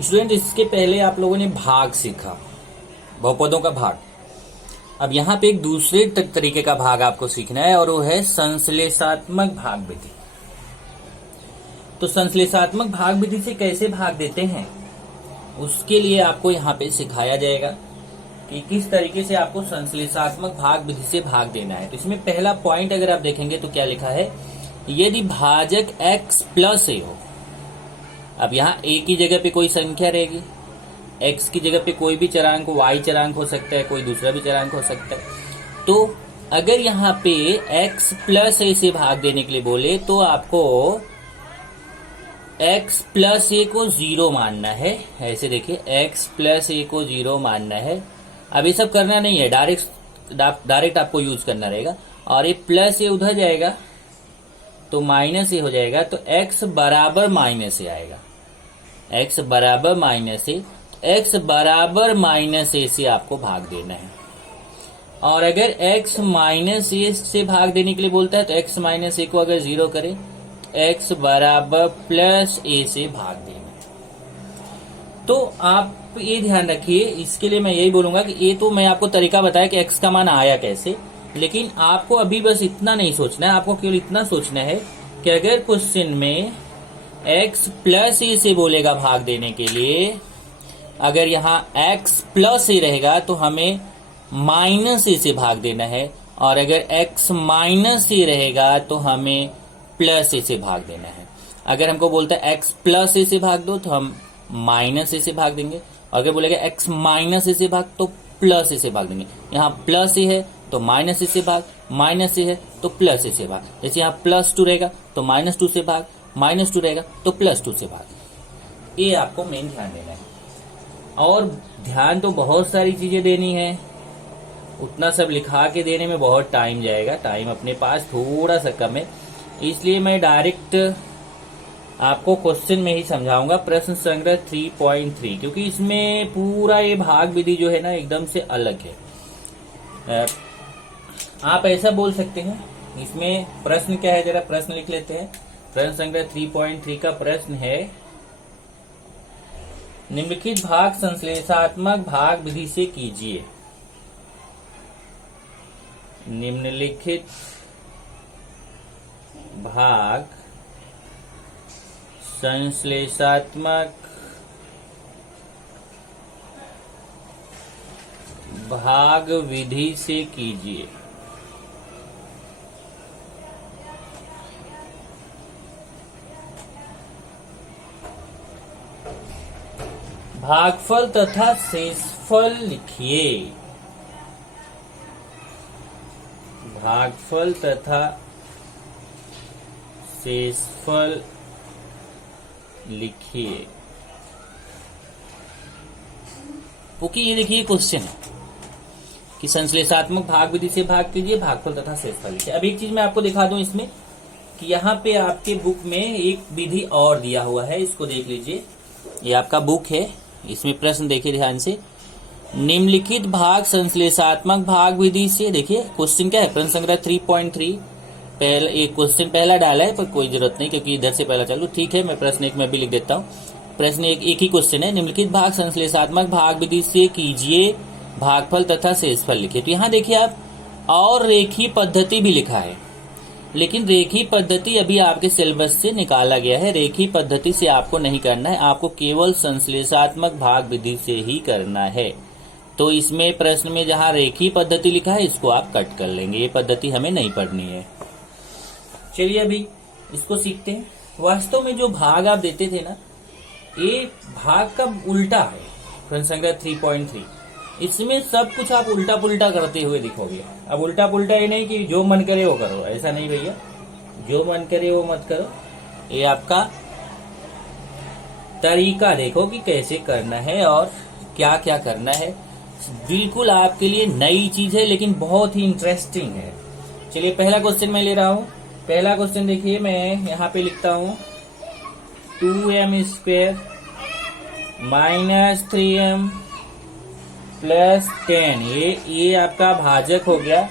Student, इसके पहले आप लोगों ने भाग सीखा, बहुपदों का भाग। अब यहाँ पे एक दूसरे तरीके का भाग आपको सीखना है और वो है संश्लेषात्मक भाग विधि। तो संश्लेषात्मक भाग विधि से कैसे भाग देते हैं, उसके लिए आपको यहाँ पे सिखाया जाएगा कि किस तरीके से आपको संश्लेषात्मक भाग विधि से भाग देना है। तो इसमें पहला पॉइंट अगर आप देखेंगे तो क्या लिखा है, यदि भाजक x प्लस a हो। अब यहाँ a की जगह पे कोई संख्या रहेगी, x की जगह पे कोई भी चरांक, y चरांक हो सकता है, कोई दूसरा भी चरांक हो सकता है। तो अगर यहाँ पे x प्लस a से भाग देने के लिए बोले तो आपको x प्लस a को 0 मानना है। ऐसे देखिए, x प्लस a को 0 मानना है। अब ये सब करना नहीं है, डायरेक्ट आपको यूज करना रहेगा। और ये प्लस a उधर जाएगा तो माइनस a हो जाएगा, तो x बराबर माइनस a आएगा। x बराबर माइनस a, x बराबर माइनस a से आपको भाग देना है। और अगर x माइनस a से भाग देने के लिए बोलता है तो x माइनस a को अगर 0 करें तो x बराबर प्लस a से भाग देना है। तो आप ये ध्यान रखिए, इसके लिए मैं यही बोलूंगा कि ये तो मैं आपको तरीका बताया कि x का मान आया कैसे, लेकिन आपको अभी बस इतना नहीं सोचना है। आपको केवल इतना सोचना है कि अगर क्वेश्चन में x प्लस a से बोलेगा भाग देने के लिए, अगर यहाँ x प्लस a रहेगा तो हमें माइनस a से भाग देना है, और अगर x माइनस a रहेगा तो हमें प्लस a से भाग देना है। अगर हमको बोलता है x प्लस a से भाग दो तो हम माइनस a से भाग देंगे, और अगर बोलेगा x माइनस a से भाग तो प्लस a से भाग देंगे। यहाँ प्लस a है तो माइनस a से भाग, माइनस a है तो प्लस a से भाग। जैसे यहाँ प्लस 2 रहेगा तो माइनस 2 से भाग, माइनस 2 रहेगा तो प्लस 2 से भाग। ये आपको मेन ध्यान देना है। और ध्यान तो बहुत सारी चीजें देनी है, उतना सब लिखा के देने में बहुत टाइम जाएगा, टाइम अपने पास थोड़ा सा कम है, इसलिए मैं डायरेक्ट आपको क्वेश्चन में ही समझाऊंगा। प्रश्न संग्रह 3.3, क्योंकि इसमें पूरा ये भाग विधि जो है ना एकदम से अलग है। आप ऐसा बोल सकते हैं, इसमें प्रश्न क्या है, जरा प्रश्न लिख लेते हैं। प्रश्न संग्रह 3.3 का प्रश्न है, निम्नलिखित भाग संश्लेषात्मक भाग विधि से कीजिए। निम्नलिखित भाग संश्लेषात्मक भाग विधि से कीजिए। भागफल तथा शेषफल लिखिए। भागफल तथा शेषफल लिखिए। क्योंकि ये देखिए क्वेश्चन है कि संश्लेषात्मक भाग विधि से भाग कीजिए, भागफल तथा शेषफल लिखिए। अब एक चीज मैं आपको दिखा दूं इसमें कि यहाँ पे आपके बुक में एक विधि और दिया हुआ है, इसको देख लीजिए। ये आपका बुक है, इसमें प्रश्न देखिए ध्यान से। निम्नलिखित भाग संश्लेषात्मक भाग विधि से, देखिए क्वेश्चन क्या है, प्रश्न संग्रह 3.3 पहला एक क्वेश्चन पहला डाला है, पर कोई जरूरत नहीं क्योंकि इधर से पहला चालू। ठीक है, मैं प्रश्न एक में भी लिख देता हूँ। प्रश्न एक ही क्वेश्चन है, निम्नलिखित भाग संश्लेषात्मक भाग विधि से कीजिए, भागफल तथा शेषफल लिखिए। तो यहाँ देखिए आप, और रेखीय पद्धति भी लिखा है, लेकिन रेखीय पद्धति अभी आपके सिलेबस से निकाला गया है। रेखीय पद्धति से आपको नहीं करना है, आपको केवल संश्लेषात्मक भाग विधि से ही करना है। तो इसमें प्रश्न में जहाँ रेखीय पद्धति लिखा है इसको आप कट कर लेंगे, ये पद्धति हमें नहीं पढ़नी है। चलिए अभी इसको सीखते हैं। वास्तव में जो भाग आप देते थे ना, ये भाग का उल्टा है। प्रश्न संख्या 3.3, इसमें सब कुछ आप उल्टा पुल्टा करते हुए दिखोगे। अब उल्टा पुल्टा ये नहीं कि जो मन करे वो करो, ऐसा नहीं भैया, जो मन करे वो मत करो। ये आपका तरीका देखो कि कैसे करना है और क्या क्या करना है। बिल्कुल आपके लिए नई चीज है, लेकिन बहुत ही इंटरेस्टिंग है। चलिए पहला क्वेश्चन मैं ले रहा हूँ। पहला क्वेश्चन देखिए, मैं यहाँ पे लिखता हूँ 2m² - 3m + 10। ये आपका भाजक हो गया।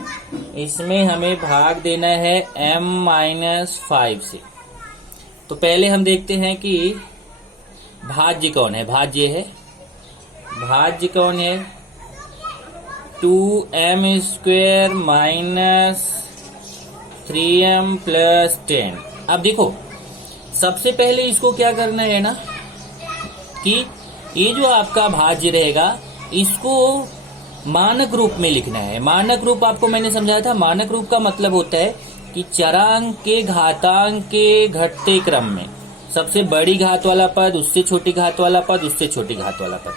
इसमें हमें भाग देना है m - 5 से। तो पहले हम देखते हैं कि भाज्य कौन है? भाज्य है, भाज्य कौन है? 2m² minus 3m plus 10। अब देखो सबसे पहले इसको क्या करना है ना कि ये जो आपका भाज्य रहेगा इसको मानक रूप में लिखना है। मानक रूप आपको मैंने समझाया था। मानक रूप का मतलब होता है कि चरांक के घातांक के घटते क्रम में सबसे बड़ी घात वाला पद, उससे छोटी घात वाला पद, उससे छोटी घात वाला पद,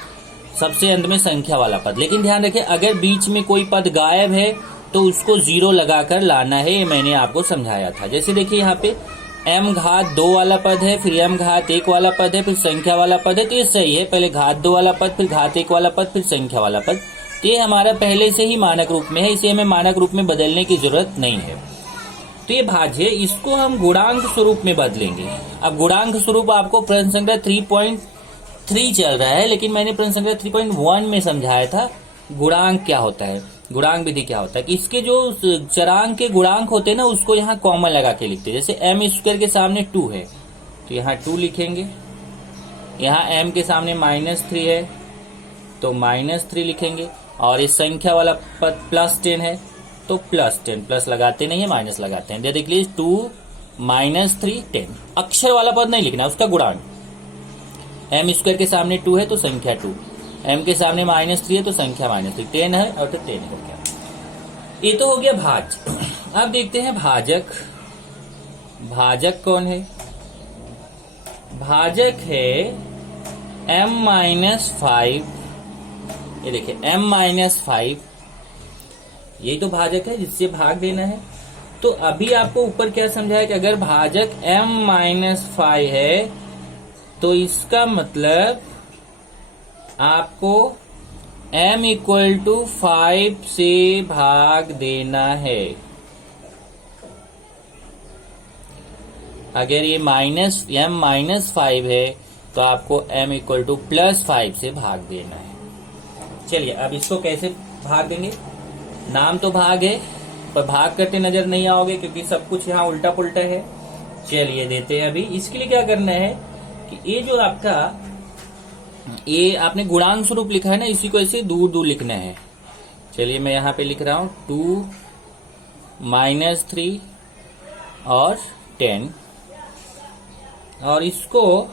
सबसे अंत में संख्या वाला पद। लेकिन ध्यान रखिए अगर बीच में कोई पद गायब है तो उसको 0 लगाकर लाना है। ये मैंने आपको समझाया था। जैसे देखिए यहाँ पे m घात 2 वाला पद है, फिर m घात 1 वाला पद है, फिर संख्या वाला पद है। तो ये सही है, पहले घात 2 वाला पद, फिर घात 1 वाला पद, फिर संख्या वाला पद। तो ये हमारा पहले से ही मानक रूप में है, इसे हमें मानक रूप में बदलने की जरूरत नहीं है। तो ये भाज्य, इसको हम गुणांक स्वरूप में बदलेंगे। अब गुणांक स्वरूप आपको प्रश्न संख्या 3.3 चल रहा है, लेकिन मैंने प्रश्न संख्या 3.1 में समझाया था गुणांक क्या होता है, गुणांक विधि क्या होता है कि इसके जो चरांक के गुणांक होते हैं ना उसको यहाँ कॉमन लगा के लिखते हैं। जैसे m² के सामने 2 है तो यहाँ 2 लिखेंगे, यहाँ m के सामने -3 है तो -3 लिखेंगे, और इस संख्या वाला पद +10 है तो +10, प्लस लगाते नहीं है माइनस लगाते हैं। देख लीजिए 2 -3 10। अक्षर वाला पद नहीं लिखना, उसका गुणांक। m² के सामने 2 है तो संख्या 2, m के सामने -3 है तो संख्या -3, 10 है और 10 करके। ये तो हो गया भाज्य। अब देखते हैं भाजक। भाजक कौन है? भाजक है m-5। ये देखिए m-5, यही तो भाजक है जिससे भाग देना है। तो अभी आपको ऊपर क्या समझाया कि अगर भाजक m-5 है तो इसका मतलब आपको m=5 से भाग देना है। अगर ये m-5 है तो आपको m=+5 से भाग देना है। चलिए अब इसको कैसे भाग देंगे? नाम तो भाग है पर भाग करते नजर नहीं आओगे क्योंकि सब कुछ यहाँ उल्टा पुल्टा है। चलिए देते हैं। अभी इसके लिए क्या करना है कि ये जो आपका ये आपने गुणांक स्वरूप लिखा है ना, इसी को ऐसे दूर दूर लिखना है। चलिए मैं यहाँ पे लिख रहा हूं 2 -3 और 10, और इसको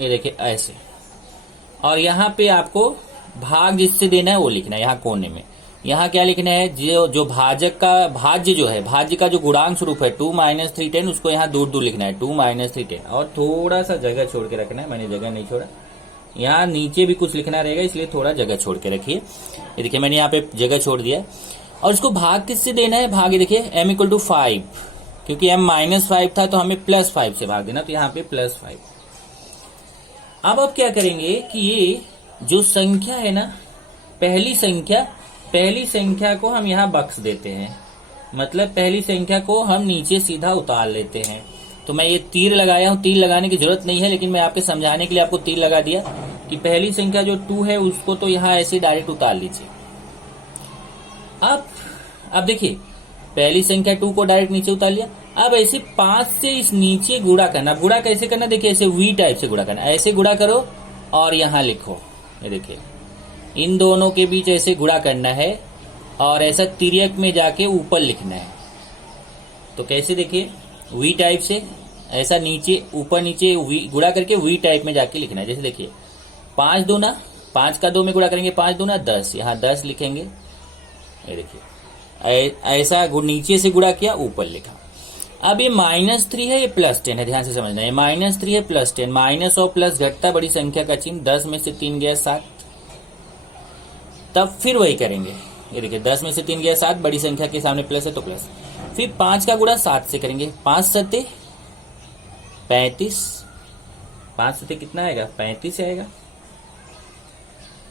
ये देखिए ऐसे, और यहाँ पे आपको भाग जिससे देना है वो लिखना है। यहाँ कोने में यहाँ क्या लिखना है, जो भाजक का भाज्य जो है, भाज्य का जो गुणांक स्वरूप है 2 -3 10, उसको यहाँ दूर दूर लिखना है 2 -3 10, और थोड़ा सा जगह छोड़ के रखना है। मैंने जगह नहीं छोड़ा, यहाँ नीचे भी कुछ लिखना रहेगा इसलिए थोड़ा जगह छोड़ के रखिए। ये देखिए मैंने यहाँ पे जगह छोड़ दिया। और इसको भाग किससे देना है? भाग ये देखिए m=5, क्योंकि m-5 था तो हमें +5 से भाग देना, तो यहाँ पे +5। अब क्या करेंगे कि ये जो संख्या है ना, पहली संख्या को हम यहाँ बख्श देते हैं, मतलब पहली संख्या को हम नीचे सीधा उतार लेते हैं। तो मैं ये तीर लगाया हूं, तीर लगाने की जरूरत नहीं है लेकिन मैं आपके समझाने के लिए आपको तीर लगा दिया कि पहली संख्या जो 2 है उसको तो यहाँ ऐसे डायरेक्ट उतार लीजिए। अब देखिए पहली संख्या 2 को डायरेक्ट नीचे उतार लिया। अब ऐसे 5 से इस नीचे गुणा करना। गुणा कैसे करना? देखिए ऐसे वी टाइप से गुणा करना, ऐसे गुणा करो और यहाँ लिखो। ये देखिए इन दोनों के बीच ऐसे गुणा करना है और ऐसा तिर्यक में जाके ऊपर लिखना है। तो कैसे? देखिए वी टाइप से ऐसा नीचे ऊपर नीचे गुणा करके वी टाइप में जाके लिखना है। जैसे देखिए 5 दूना, 5 का 2 में गुणा करेंगे 5 दूना 10, यहाँ 10 लिखेंगे। ये देखिए ऐसा नीचे से गुणा किया ऊपर लिखा। अब ये -3 है, ये +10 है, ध्यान से समझना। ये -3 है +10, माइनस और प्लस घटता बड़ी संख्या का चिन्ह, 10 में से 3 गया 7। तब फिर वही करेंगे। ये देखिए 10 में से 3 गया 7, बड़ी संख्या के सामने प्लस है तो प्लस। फिर 5 का गुणा 7 से करेंगे, 5 सत्ते 35, 5 सत्ते कितना आएगा? 35 आएगा।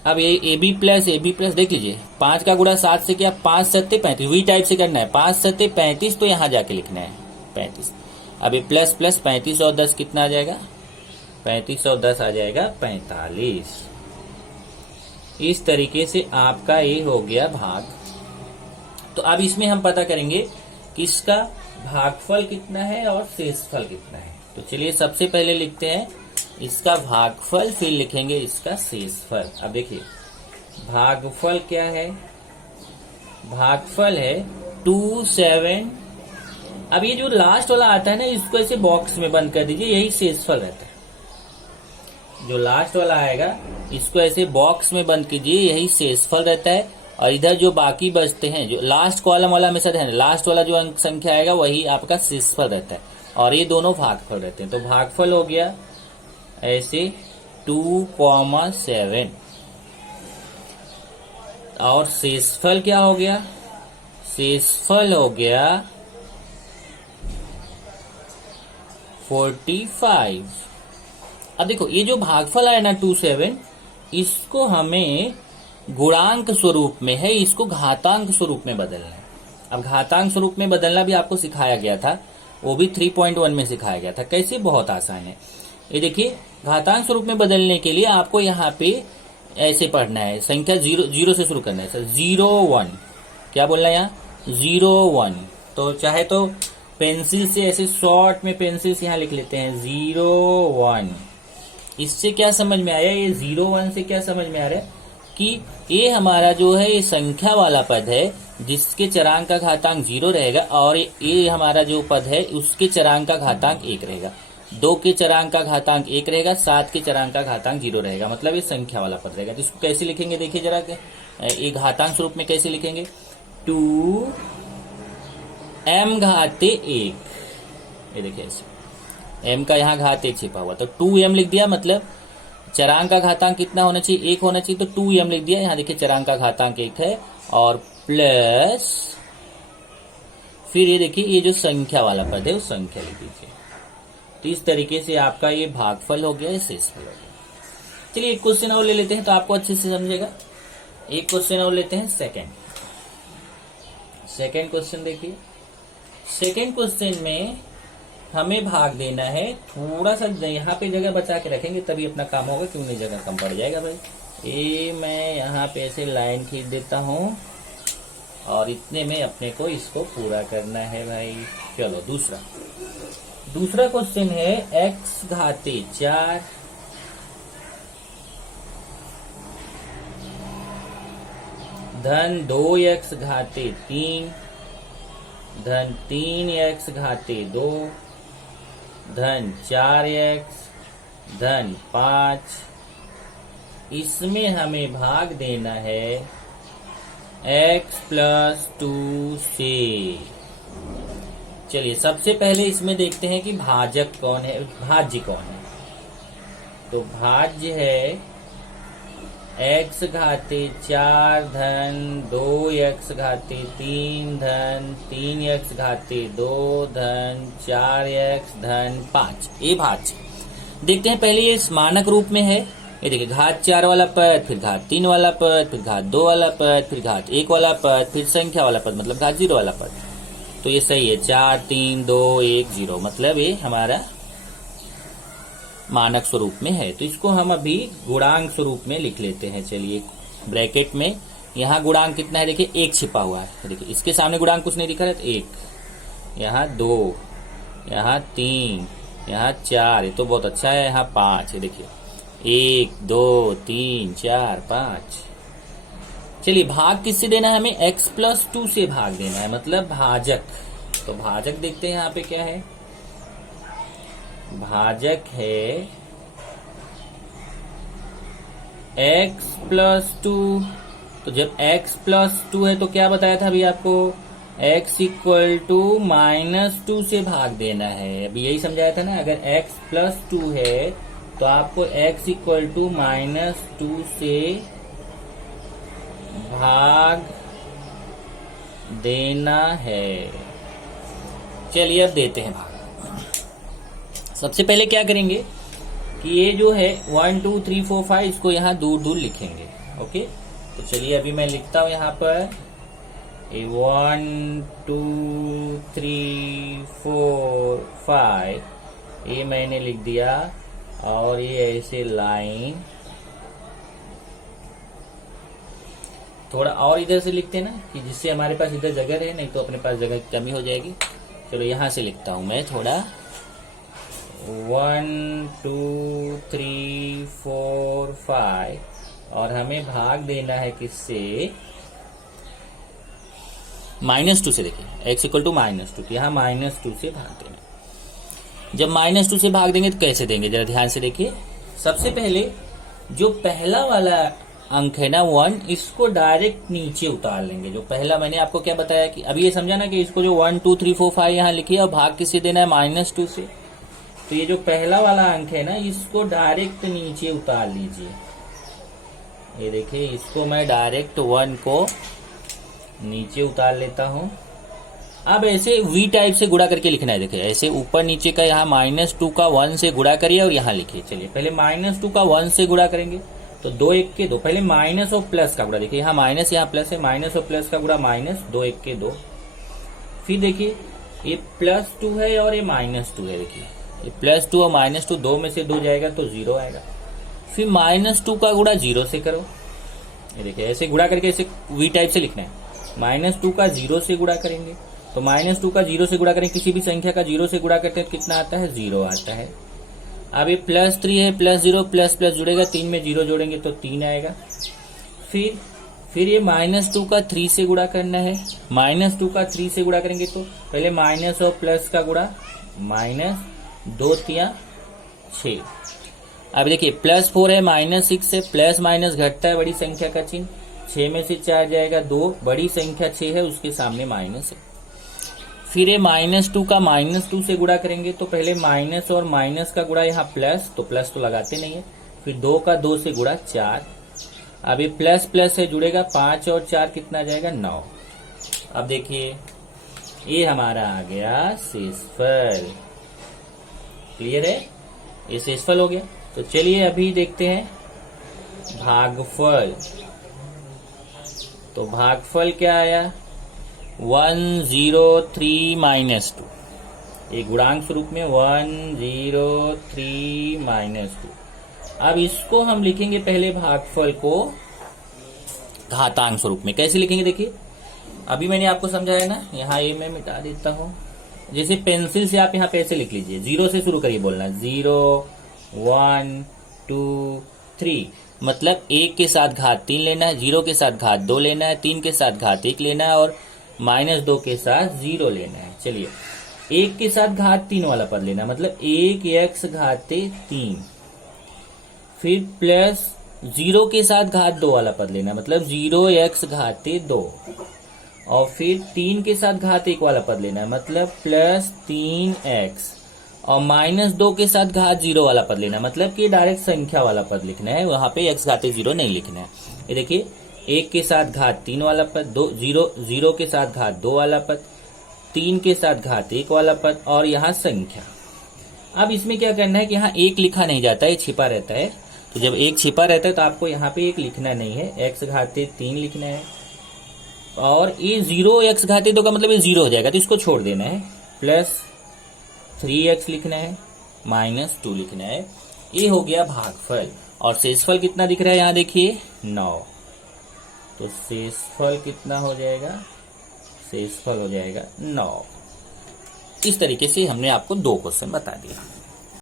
अब ये AB प्लस देख लीजिए, 5 का गुणा 7 से किया, 5 सत्ते 35, वी टाइप से करना है। 5 सत्ते 35 तो यहाँ जाके लिखना है 35। अब ये प्लस 35 और 10 कितना आ जाएगा? 35 और 10 आ जाएगा 45। इस तरीके से आपका ये हो गया भाग। तो अब इसमें हम पता करेंगे कि इसका भागफल कितना है और शेषफल कितना है। तो चलिए सबसे पहले लिखते हैं इसका भागफल, फिर लिखेंगे इसका शेषफल। अब देखिए भागफल क्या है, भागफल है 2 7। अब ये जो लास्ट वाला आता है ना, इसको ऐसे बॉक्स में बंद कर दीजिए, यही शेषफल रहता है। जो लास्ट वाला आएगा इसको ऐसे बॉक्स में बंद कीजिए, यही शेषफल रहता है। और इधर जो बाकी बचते हैं, जो लास्ट कॉलम वाला हमेशा है, लास्ट वाला जो अंक संख्या आएगा वही आपका शेषफल रहता है, और ये दोनों भागफल रहते हैं। तो भागफल हो गया ऐसे 2,7, और शेषफल क्या हो गया, शेषफल हो गया 45। अब देखो ये जो भागफल आया ना 27, इसको हमें गुणांक स्वरूप में है, इसको घातांक स्वरूप में बदलना है। अब घातांक स्वरूप में बदलना भी आपको सिखाया गया था, वो भी 3.1 में सिखाया गया था। कैसे, बहुत आसान है। ये देखिए घातांक स्वरूप में बदलने के लिए आपको यहाँ पे ऐसे पढ़ना है, संख्या 0 से शुरू करना है। सर 0 1, क्या बोलना है यहाँ 0 1। तो चाहे तो पेंसिल से ऐसे शॉर्ट में पेंसिल से यहाँ लिख लेते हैं 0 1। इससे क्या समझ में आया, ये 0 1 से क्या समझ में आ रहा है कि ये हमारा जो है ये संख्या वाला पद है, जिसके चरांक का घातांक 0 रहेगा, और ये हमारा जो पद है उसके चरांक का घातांक 1 रहेगा। 2 के चरांक का घातांक 1 रहेगा, 7 के चरांक का घातांक 0 रहेगा, मतलब ये संख्या वाला पद रहेगा। तो इसको कैसे लिखेंगे, देखिए जरा, ये घातांक स्वरूप में कैसे लिखेंगे, 2m घाते 1। ये देखिए ऐसे m का यहाँ घात 1 छिपा हुआ, तो 2m लिख दिया, मतलब चरांक का घातांक कितना होना चाहिए, 1 होना चाहिए, तो 2m लिख दिया। यहाँ देखिए चरांक का घातांक 1 है, और प्लस फिर ये देखिए ये जो संख्या वाला पद है उस संख्या लिख दीजिए। तो इस तरीके से आपका ये भागफल हो गया, शेषफल हो गया। चलिए एक क्वेश्चन और ले लेते हैं तो आपको अच्छे से समझेगा। एक क्वेश्चन और लेते हैं, सेकंड क्वेश्चन देखिए। सेकंड क्वेश्चन में हमें भाग देना है, थोड़ा सा यहाँ पे जगह बचा के रखेंगे तभी अपना काम होगा, क्यों नहीं जगह कम पड़ जाएगा भाई। ये मैं यहाँ पे ऐसे लाइन खींच देता हूँ, और इतने में अपने को इसको पूरा करना है भाई। चलो दूसरा क्वेश्चन है, x घाते 4 धन 2x घाते 3 धन 3x घाते 2 धन 4x धन 5। इसमें हमें भाग देना है x + 2 से। चलिए सबसे पहले इसमें देखते हैं कि भाजक कौन है, भाज्य कौन है। तो भाज्य है x घाते 4 धन 2x घाते 3 धन 3x घाते 2 धन 4x धन 5। ये भाज्य देखते हैं। पहले ये इस मानक रूप में है, ये देखिए घात 4 वाला पद, फिर घात 3 वाला पद, फिर घात 2 वाला पद, फिर घात 1 वाला पद, फिर संख्या वाला पद, मतलब घात 0 वाला पद। तो ये सही है, 4 3 2 1 0, मतलब ये हमारा मानक स्वरूप में है। तो इसको हम अभी गुणांक स्वरूप में लिख लेते हैं। चलिए ब्रैकेट में यहाँ गुणांक कितना है, देखिए 1 छिपा हुआ है। देखिए इसके सामने गुणांक कुछ नहीं दिखा रहा है, तो 1, यहाँ 2, यहाँ 3, यहाँ 4, ये तो बहुत अच्छा है, यहाँ 5 है। देखिए 1 2 3 4 5। चलिए भाग किससे देना है हमें, x + 2 से भाग देना है, मतलब भाजक। तो भाजक देखते हैं यहाँ पे क्या है, भाजक है x + 2। तो जब x + 2 है तो क्या बताया था अभी आपको, x = -2 से भाग देना है। अभी यही समझाया था ना, अगर x + 2 है तो आपको x = -2 से भाग देना है। चलिए अब देते हैं भाग। सबसे पहले क्या करेंगे कि ये जो है 1 2 3 4 5 इसको यहाँ दूर दूर लिखेंगे। ओके, तो चलिए अभी मैं लिखता हूँ यहाँ पर 1 2 3 4 5, ये मैंने लिख दिया। और ये ऐसे लाइन थोड़ा और इधर से लिखते हैं ना, कि जिससे हमारे पास इधर जगह रहे, नहीं तो अपने पास जगह की कमी हो जाएगी। चलो यहाँ से लिखता हूं मैं थोड़ा, 1 2 3 4 5 और हमें भाग देना है किससे, -2 से। देखिए x इक्वल टू -2, यहाँ -2 से भाग देना। जब -2 से भाग देंगे तो कैसे देंगे, जरा ध्यान से देखिए। सबसे पहले जो पहला वाला अंक है ना 1, इसको डायरेक्ट नीचे उतार लेंगे। जो पहला मैंने आपको क्या बताया कि अभी ये समझा ना कि इसको जो 1 2 3 4 5 यहाँ लिखिए और भाग किससे देना है, -2 से। तो ये जो पहला वाला अंक है ना, इसको डायरेक्ट नीचे उतार लीजिए। ये देखिए, इसको मैं डायरेक्ट 1 को नीचे उतार लेता हूं। अब ऐसे V टाइप से गुणा करके लिखना है। देखिए ऐसे ऊपर नीचे का, यहाँ -2 का 1 से गुणा करिए और यहाँ लिखिए। चलिए पहले -2 का 1 से गुणा करेंगे तो 2 1 के 2। पहले माइनस और प्लस का गुणा, देखिए यहाँ माइनस यहाँ प्लस है, माइनस और प्लस का गुणा -2 1 के 2। फिर देखिए ये +2 है और ये -2 है। देखिए ये +2 और -2 दो में से 2 जाएगा तो 0 आएगा। फिर -2 का गुणा 0 से करो। ये देखिए ऐसे गुणा करके ऐसे V टाइप से लिखना है। -2 का 0 से गुणा करेंगे तो -2 का 0 से गुणा करेंगे, किसी भी संख्या का 0 से गुणा करते हैं कितना आता है, 0 आता है। अब ये +3 है, +0 प्लस प्लस जुड़ेगा, 3 में 0 जोड़ेंगे तो 3 आएगा। फिर ये -2 का 3 से गुणा करना है। -2 का 3 से गुणा करेंगे तो पहले माइनस और प्लस का गुणा, -2 3 6। अब देखिए +4 है, -6 है, प्लस माइनस घटता है बड़ी संख्या का चिन्ह, 6 में से 4 जाएगा 2, बड़ी संख्या 6 है उसके सामने माइनस है। फिर ये -2 का -2 से गुणा करेंगे तो पहले माइनस और माइनस का गुणा, यहाँ प्लस तो लगाते नहीं है। फिर 2 का 2 से गुणा 4। अब ये प्लस प्लस है, जुड़ेगा 5 और 4 कितना जाएगा, 9। अब देखिए ये हमारा आ गया शेषफल। क्लियर है, ये शेषफल हो गया। तो चलिए अभी देखते हैं भागफल। तो भागफल क्या आया, 103 -2। एक गुणांक स्वरूप में 103 -2। अब इसको हम लिखेंगे पहले भागफल को घातांक स्वरूप में। कैसे लिखेंगे देखिए, अभी मैंने आपको समझाया ना, यहाँ ये मैं मिटा देता हूं। जैसे पेंसिल से आप यहाँ पे ऐसे लिख लीजिए, 0 से शुरू करिए बोलना, 0 1 2 3, मतलब 1 के साथ घात 3 लेना है, 0 के साथ घात 2 लेना है, 3 के साथ घात 1 लेना है और -2 के साथ 0 लेना है। चलिए 1 के साथ घात 3 वाला पद लेना, मतलब 1x घाते 3। फिर प्लस 0 के साथ घात 2 वाला पद लेना, मतलब 0x घाते 2। और फिर 3 के साथ घात 1 वाला पद लेना है, मतलब +3x। और -2 के साथ घात 0 वाला पद लेना, मतलब कि डायरेक्ट संख्या वाला पद लिखना है, वहां पे x घाते 0 नहीं लिखना है। ये देखिए 1 के साथ घात 3 वाला पद, 0 के साथ घात 2 वाला पद, 3 के साथ घात 1 वाला पद और यहाँ संख्या। अब इसमें क्या करना है कि यहाँ 1 लिखा नहीं जाता है, छिपा रहता है। तो जब 1 छिपा रहता है तो आपको यहाँ पे 1 लिखना नहीं है, x घाते 3 लिखना है। और ये 0x घाते 2 का मतलब ये 0 हो जाएगा तो इसको छोड़ देना है, +3x लिखना है, -2 लिखना है। ये हो गया भागफल। और शेषफल कितना दिख रहा है यहाँ देखिए, 9। तो शेषफल कितना हो जाएगा, शेषफल हो जाएगा 9। इस तरीके से हमने आपको 2 क्वेश्चन बता दिया।